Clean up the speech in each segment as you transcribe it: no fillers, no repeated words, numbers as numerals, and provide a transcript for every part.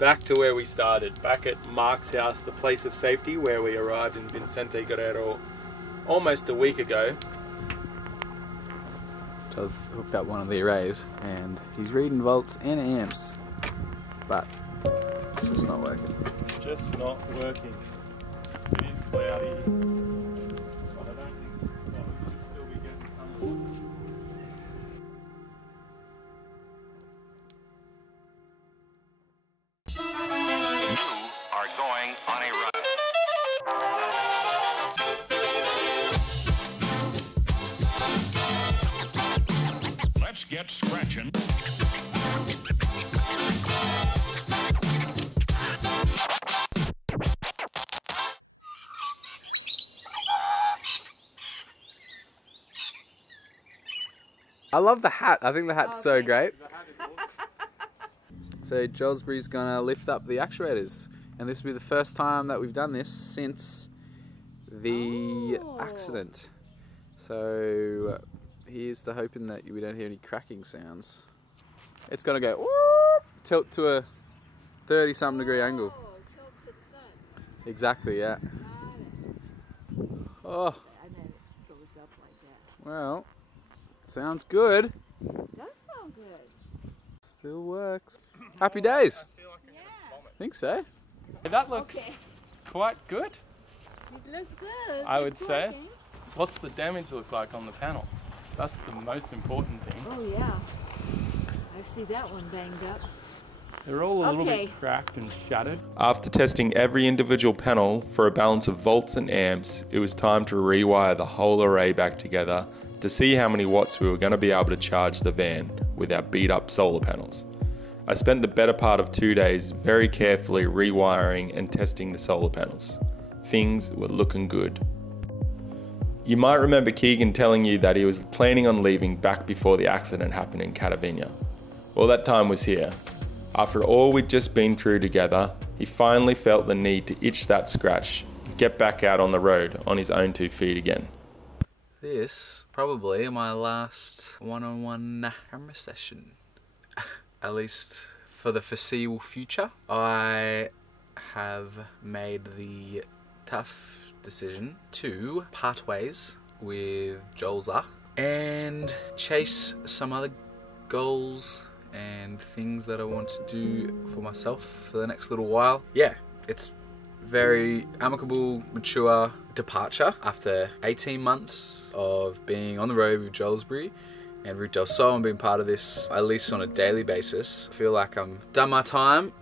back to where we started, back at Mark's house, the place of safety where we arrived in Vicente Guerrero almost a week ago. Joel's hooked up one of the arrays and he's reading volts and amps, but it's just not working. Just not working. It is cloudy, but I don't think we should still be getting thunderstorms. Are going on a run. Let's get scratching. I love the hat. I think the hat's so great. So Jolsbury's gonna lift up the actuators, and this will be the first time that we've done this since the accident. So here's to hoping that we don't hear any cracking sounds. It's gonna go tilt to a 30-something degree angle. Tilt to the sun. Exactly, yeah. Oh, I bet it goes up like that. well, sounds good. It does sound good. Still works. Happy days. Yeah. Think so. That looks quite good, It looks good. I would It's say. working. What's the damage look like on the panels? That's the most important thing. Oh yeah. I see that one banged up. They're all a little Okay. bit cracked and shattered. After testing every individual panel for a balance of volts and amps, it was time to rewire the whole array back together to see how many watts we were going to be able to charge the van with our beat up solar panels. I spent the better part of 2 days very carefully rewiring and testing the solar panels. Things were looking good. You might remember Keegan telling you that he was planning on leaving back before the accident happened in Catavina. Well, that time was here. After all we'd just been through together, he finally felt the need to itch that scratch and get back out on the road on his own 2 feet again. This probably my last one-on-one camera session, at least for the foreseeable future. I have made the tough decision to part ways with Jolza and chase some other goals and things that I want to do for myself for the next little while. Yeah, it's very amicable, mature departure after 18 months of being on the road with Jolsbury and Route del Sol and being part of this at least on a daily basis. I feel like I'm done my time,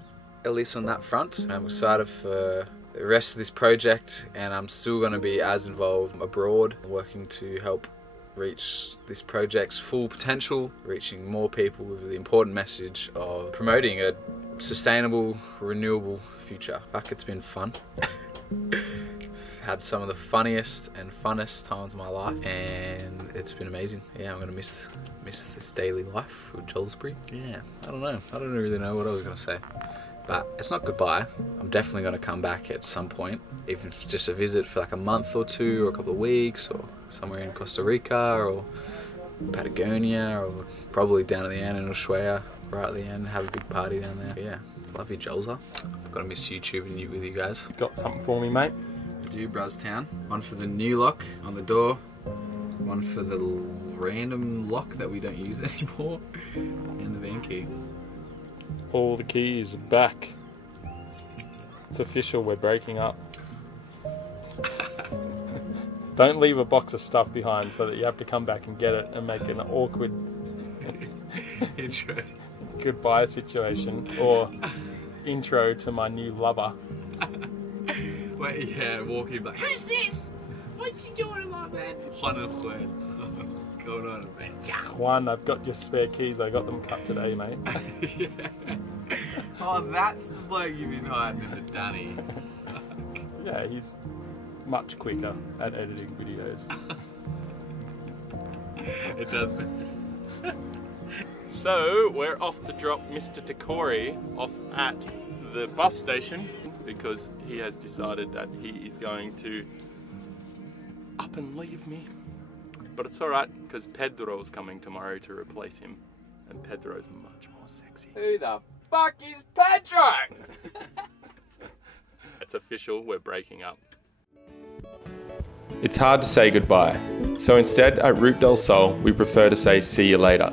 at least on that front. I'm excited for the rest of this project, and I'm still going to be as involved abroad, working to help reach this project's full potential, reaching more people with the important message of promoting a sustainable, renewable future. Fuck, it's been fun. Had some of the funniest and funnest times of my life, and it's been amazing. Yeah, I'm gonna miss this daily life with Jolsbury. Yeah, I don't know. I don't really know what I was gonna say. But it's not goodbye. I'm definitely gonna come back at some point, even if it's just a visit for like a month or two, or a couple of weeks, or somewhere in Costa Rica, or Patagonia, or probably down at the end in Ushuaia, right at the end, have a big party down there. But yeah, love you, Jolza. I'm gonna miss YouTubing with you guys. Got something for me, mate? I do, Brustown. One for the new lock on the door, one for the random lock that we don't use anymore, and the van key. All the keys are back. It's official, we're breaking up. Don't leave a box of stuff behind so that you have to come back and get it and make an awkward Intro. goodbye situation or intro to my new lover. Wait, yeah, walking back. Who's this? What's she doing in my bed? Juan. Going on, man. Juan, I've got your spare keys. I got them cut today, mate. Yeah. Oh, that's the bloke you've been hiding in the dunny. Yeah, he's much quicker at editing videos. It does. So, we're off to drop Mr. Takori off at the bus station because he has decided that he is going to up and leave me. But it's alright, because Pedro's coming tomorrow to replace him. And Pedro's much more sexy. Who the fuck is Pedro? It's official, we're breaking up. It's hard to say goodbye, so instead at Route del Sol we prefer to say see you later,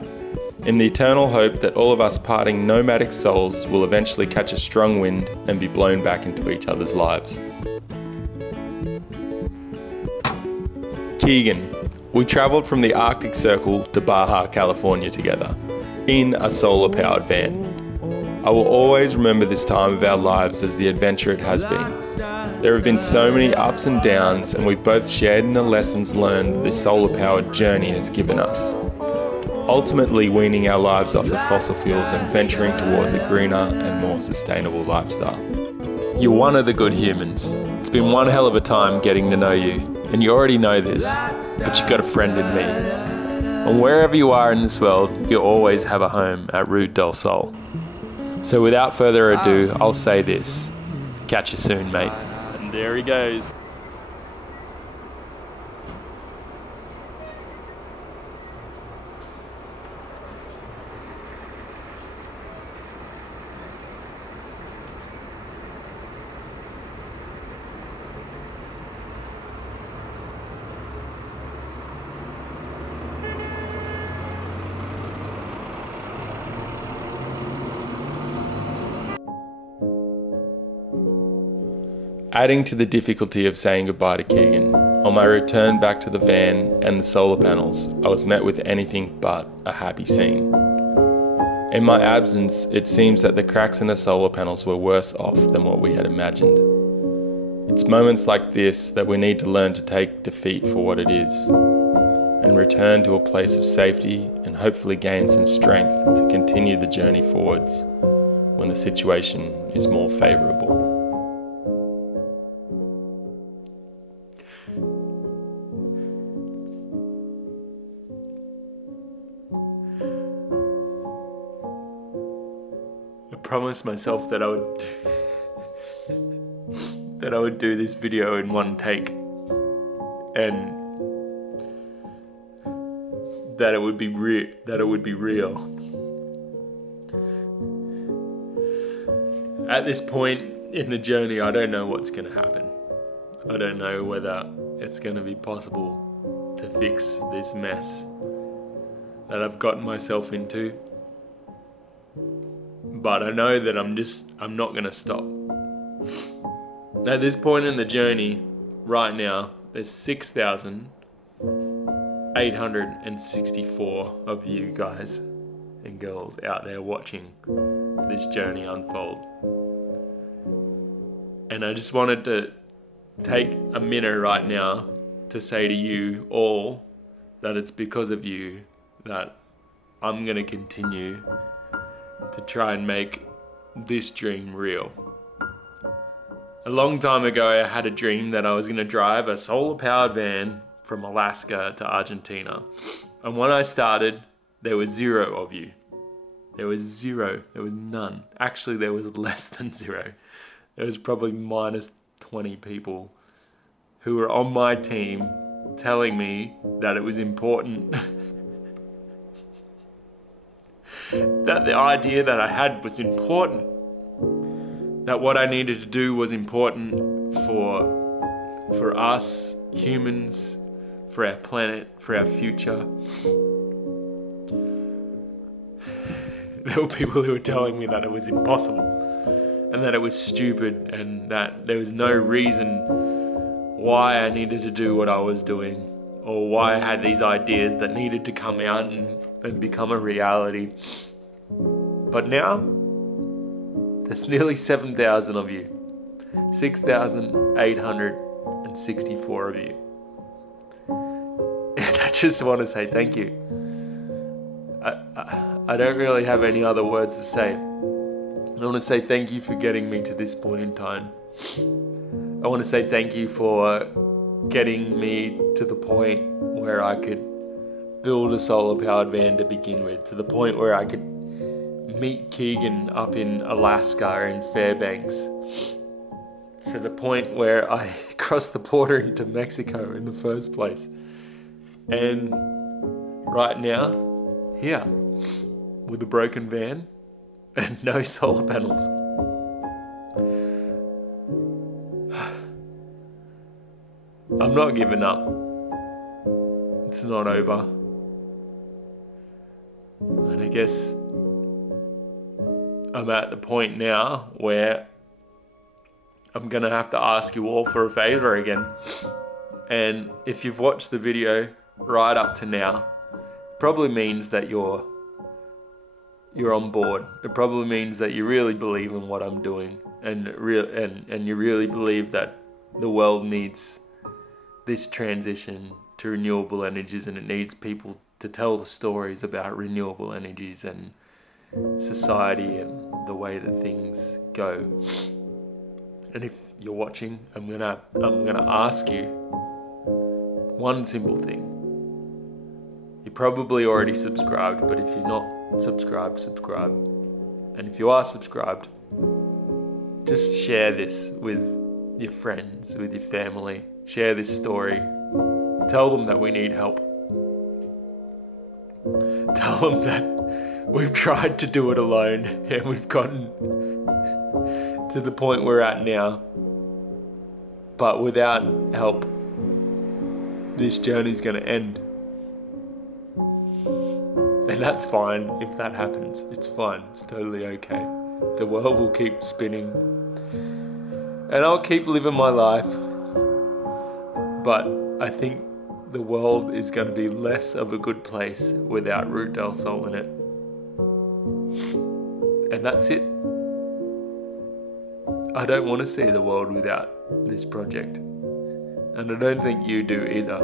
in the eternal hope that all of us parting nomadic souls will eventually catch a strong wind and be blown back into each other's lives. Keegan. We travelled from the Arctic Circle to Baja, California together, in a solar-powered van. I will always remember this time of our lives as the adventure it has been. There have been so many ups and downs, and we've both shared in the lessons learned this solar-powered journey has given us. Ultimately weaning our lives off of fossil fuels and venturing towards a greener and more sustainable lifestyle. You're one of the good humans. It's been one hell of a time getting to know you, and you already know this, but you've got a friend in me. And wherever you are in this world, you'll always have a home at Route del Sol. So without further ado, I'll say this. Catch you soon, mate. And there he goes. Adding to the difficulty of saying goodbye to Keegan, on my return back to the van and the solar panels, I was met with anything but a happy scene. In my absence, it seems that the cracks in the solar panels were worse off than what we had imagined. It's moments like this that we need to learn to take defeat for what it is, and return to a place of safety and hopefully gain some strength to continue the journey forwards when the situation is more favourable. I promised myself that I would do this video in one take, and that it would be real. At this point in the journey, I don't know what's going to happen. I don't know whether it's going to be possible to fix this mess that I've gotten myself into. But I know that I'm not going to stop. At this point in the journey, right now, there's 6,864 of you guys and girls out there watching this journey unfold. And I just wanted to take a minute right now to say to you all that it's because of you that I'm going to continue to try and make this dream real. A long time ago, I had a dream that I was going to drive a solar-powered van from Alaska to Argentina. And when I started, there was 0 of you. There was 0. There was none. Actually, there was less than 0. There was probably minus 20 people who were on my team telling me that it was important that the idea that I had was important, that what I needed to do was important for us humans, for our planet, for our future. There were people who were telling me that it was impossible and that it was stupid and that there was no reason why I needed to do what I was doing, or why I had these ideas that needed to come out and become a reality. But now, there's nearly 7,000 of you. 6,864 of you. And I just want to say thank you. I don't really have any other words to say. I want to say thank you for getting me to this point in time. I want to say thank you for getting me to the point where I could build a solar-powered van to begin with, to the point where I could meet Keegan up in Alaska in Fairbanks, to the point where I crossed the border into Mexico in the first place. And right now, here, with a broken van and no solar panels. I'm not giving up. It's not over. And I guess I'm at the point now where I'm gonna have to ask you all for a favor again. And if you've watched the video right up to now, it probably means that you're on board. It probably means that you really believe in what I'm doing, and you really believe that the world needs this transition to renewable energies, and it needs people to tell the stories about renewable energies and society and the way that things go. And if you're watching, I'm gonna ask you one simple thing. You're probably already subscribed, but if you're not subscribed, subscribe. And if you are subscribed, just share this with your friends, with your family. Share this story. Tell them that we need help. Tell them that we've tried to do it alone and we've gotten to the point we're at now. But without help, this journey's going to end. And that's fine if that happens. It's fine. It's totally okay. The world will keep spinning. And I'll keep living my life. But I think the world is going to be less of a good place without Root del Sol in it. And that's it. I don't want to see the world without this project. And I don't think you do either.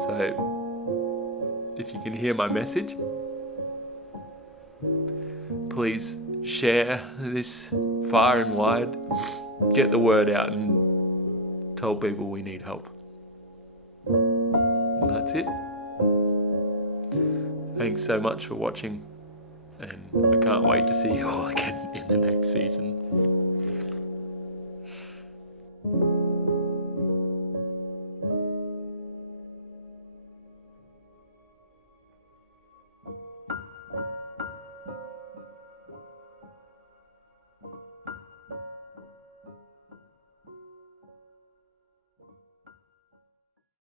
So, if you can hear my message, please share this far and wide. Get the word out and tell people we need help. And that's it. Thanks so much for watching, and I can't wait to see you all again in the next season.